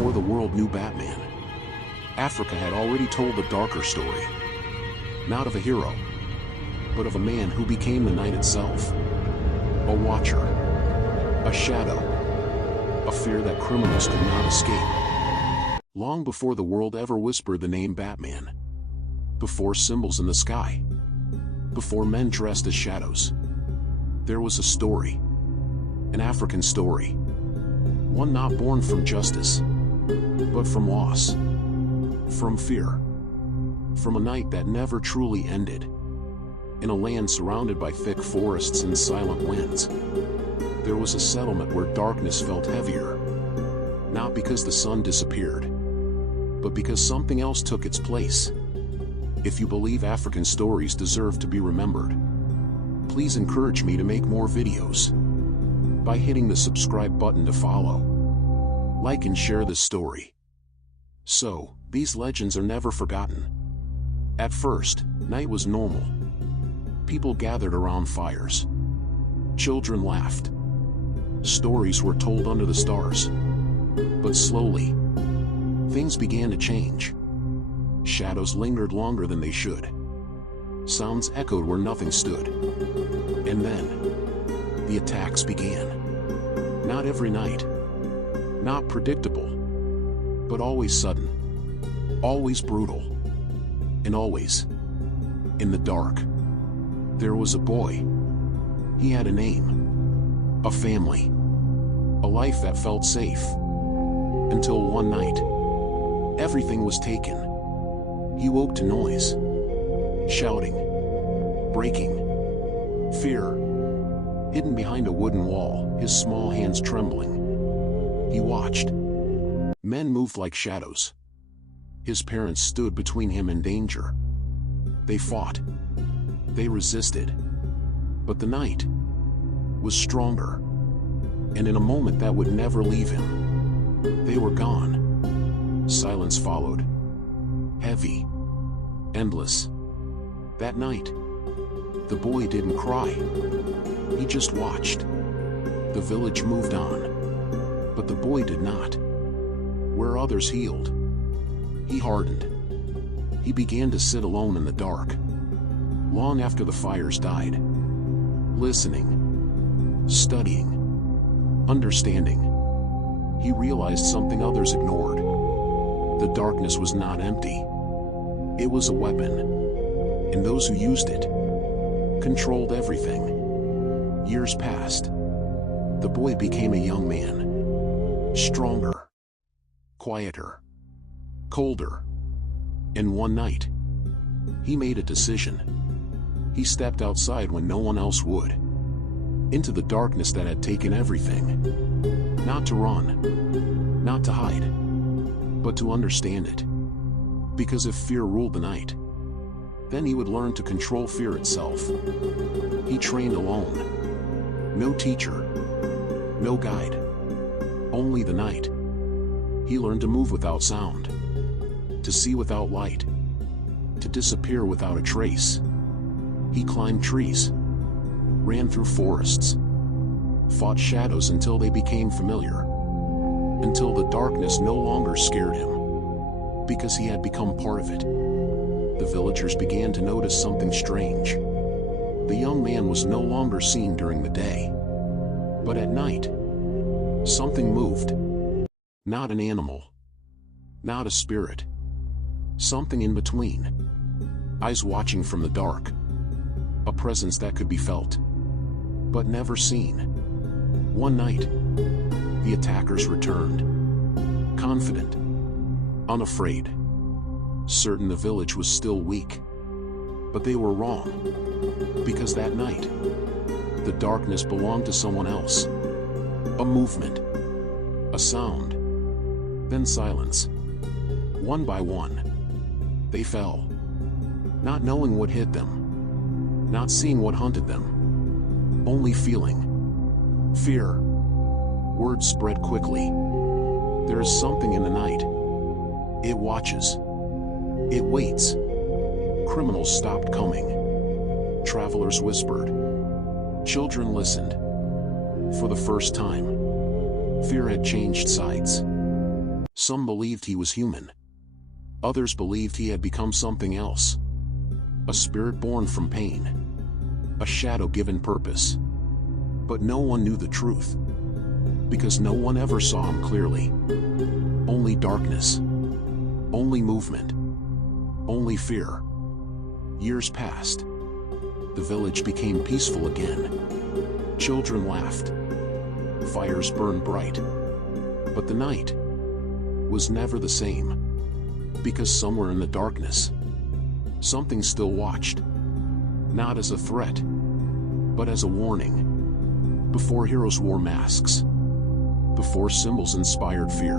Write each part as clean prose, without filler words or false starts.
before the world knew Batman, Africa had already told a darker story. Not of a hero, but of a man who became the night itself. A watcher, a shadow, a fear that criminals could not escape. Long before the world ever whispered the name Batman, before symbols in the sky, before men dressed as shadows, there was a story, an African story, one not born from justice, but from loss, from fear, from a night that never truly ended. In a land surrounded by thick forests and silent winds, there was a settlement where darkness felt heavier, not because the sun disappeared, but because something else took its place. If you believe African stories deserve to be remembered, please encourage me to make more videos by hitting the subscribe button to follow, like and share this story. So, these legends are never forgotten. At first, night was normal. People gathered around fires. Children laughed. Stories were told under the stars. But slowly, things began to change. Shadows lingered longer than they should. Sounds echoed where nothing stood. And then, the attacks began. Not every night. Not predictable. But always sudden. Always brutal. And always, in the dark. There was a boy. He had a name, a family, a life that felt safe. Until one night, everything was taken. He woke to noise, shouting, breaking, fear. Hidden behind a wooden wall, his small hands trembling, he watched. Men moved like shadows. His parents stood between him and danger. They fought. They resisted. But the night was stronger. And in a moment that would never leave him, they were gone. Silence followed. Heavy. Endless. That night, the boy didn't cry. He just watched. The village moved on. But the boy did not. Where others healed, he hardened. He began to sit alone in the dark. Long after the fires died. Listening. Studying. Understanding. He realized something others ignored. The darkness was not empty. It was a weapon. And those who used it controlled everything. Years passed. The boy became a young man. Stronger. Quieter. Colder. And one night, he made a decision. He stepped outside when no one else would. Into the darkness that had taken everything. Not to run. Not to hide. But to understand it. Because if fear ruled the night, then he would learn to control fear itself. He trained alone. No teacher. No guide. Only the night. He learned to move without sound. To see without light. To disappear without a trace. He climbed trees, ran through forests, fought shadows until they became familiar, until the darkness no longer scared him, because he had become part of it. The villagers began to notice something strange. The young man was no longer seen during the day, but at night, something moved. Not an animal, not a spirit, something in between. Eyes watching from the dark. A presence that could be felt, but never seen. One night, the attackers returned. Confident. Unafraid. Certain the village was still weak. But they were wrong. Because that night, the darkness belonged to someone else. A movement. A sound. Then silence. One by one, they fell. Not knowing what hit them. Not seeing what hunted them. Only feeling. Fear. Words spread quickly. There is something in the night. It watches. It waits. Criminals stopped coming. Travelers whispered. Children listened. For the first time, fear had changed sides. Some believed he was human. Others believed he had become something else. A spirit born from pain. A shadow given purpose. But no one knew the truth. Because no one ever saw him clearly. Only darkness. Only movement. Only fear. Years passed. The village became peaceful again. Children laughed. Fires burned bright. But the night was never the same. Because somewhere in the darkness, something still watched. Not as a threat, but as a warning. Before heroes wore masks. Before symbols inspired fear.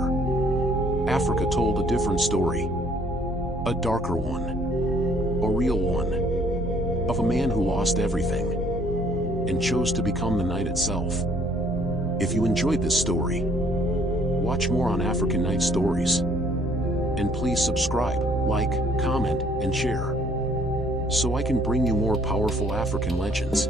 Africa told a different story. A darker one. A real one. Of a man who lost everything and chose to become the night itself. If you enjoyed this story, watch more on African Night Stories. And please subscribe, like, comment, and share, so I can bring you more powerful African legends.